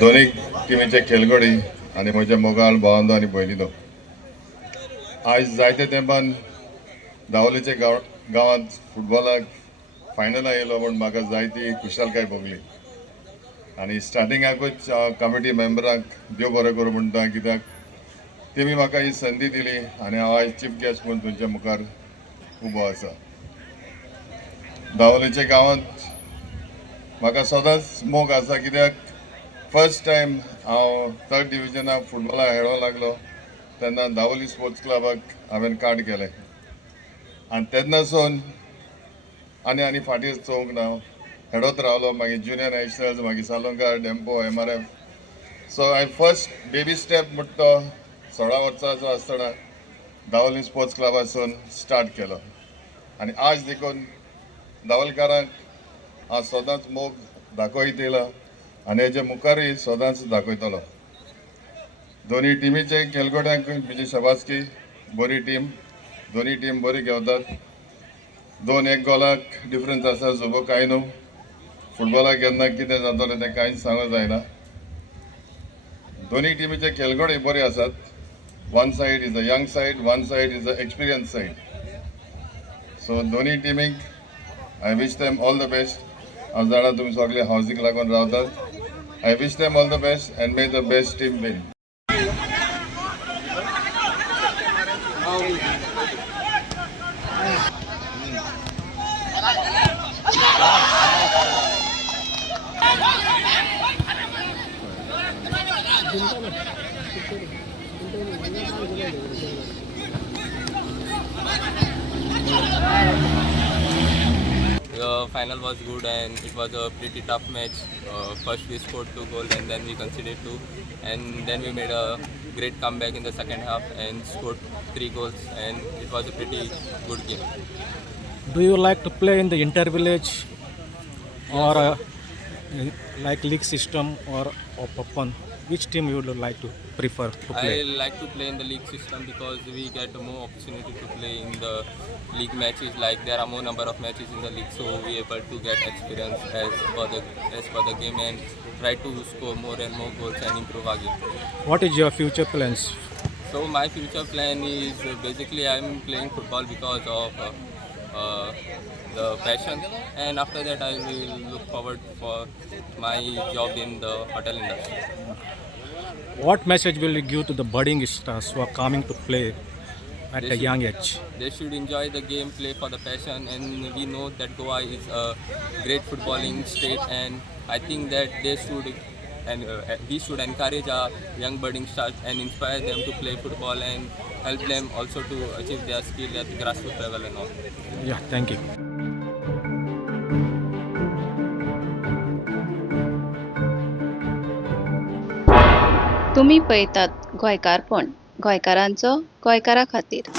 दोन्ही टिमीचे खेळगडी आणि म्हज्या मोगाळ भावंदो आणि भयणीनो, आज जायते तेंपान दावोलीच्या गांवांत फुटबॉलाक फायनला येयलो म्हूण म्हाका जायती खुशालकाय भोगली. आणि स्टार्टिंगाकूच कमिटी मेंबरांक देव बरें करूं म्हणटा, कित्याक तेमी म्हाका ही संदी दिली आणि हांव आयज चीफ गेस्ट म्हणून तुमच्या मुखार उबो आसा. दावोलीच्या गांवांत म्हाका सदांच मोग आसा, कित्याक फर्स्ट टायम हांव 3rd डिविजनाक फुटबॉलाक खेळोंक लागलो तेन्ना दावोली स्पोर्ट्स क्लबाक हांवें कार्ड केलें. आनी तेन्नासून आनी फाटीं चोवंक ना, खेळत रावलो. मागीर ज्युनियर नॅशनल्स, मागीर सालोंकार, डेम्पो, MRF. सो हांवें फर्स्ट बेबी स्टेप म्हणटा तो 16 वर्सांचो आसतना दावोली स्पोर्ट्स क्लबासून स्टार्ट केलो. आनी आज देखून दावोलकारांक हांव सदांच मोग दाखयत येयलो आनी हेजे मुखारय सदांच दाखयतलो. दोनी टिमीचे खेळगड्यांक म्हजी शबासकी. बरी टीम, दोनी टीम बरी घेवतात. 2-1 गोलाक डिफरन्स आसा, झोबो कांय न्हू. फुटबॉलाक केन्ना कितें जातलें तें कांयच सांगूंक जायना. दोनी टिमीचे खेळगडे बरे आसात. One side is a young side, one side is a experience side. So दोनी टिमीक I wish them all the best. हांव जाणा तुमी सगळे हावजीक लागून रावतात. I wish them all the best and may the best team win. The final was good and it was a pretty tough match. First we scored 2 goals and then we conceded 2, and then we made a great comeback in the second half and scored 3 goals, and it was a pretty good game. Do you like to play in the inter-village or like league system or open? Which team you would like to prefer to play? I like to play in the league system because we get more opportunity to play in the league matches. Like there are more number of matches in the league, so we able to get experience as per the game and try to score more and more goals and improve our game. What is your future plans? So my future plan is basically I'm playing football because of the passion, and after that I will look forward for my job in the hotel industry. What message will you give to the budding stars who are coming to play at a young age? They should enjoy the game, play for the passion, and we know that Goa is a great footballing state, and I think that they should and we should encourage our young budding stars and inspire them to play football and help them also to achieve their skill at the grassroots level and all. Yeah, thank you. तुम्ही पळयतात गोंयकारपण, गोंयकारांचो गोंयकारा खातीर.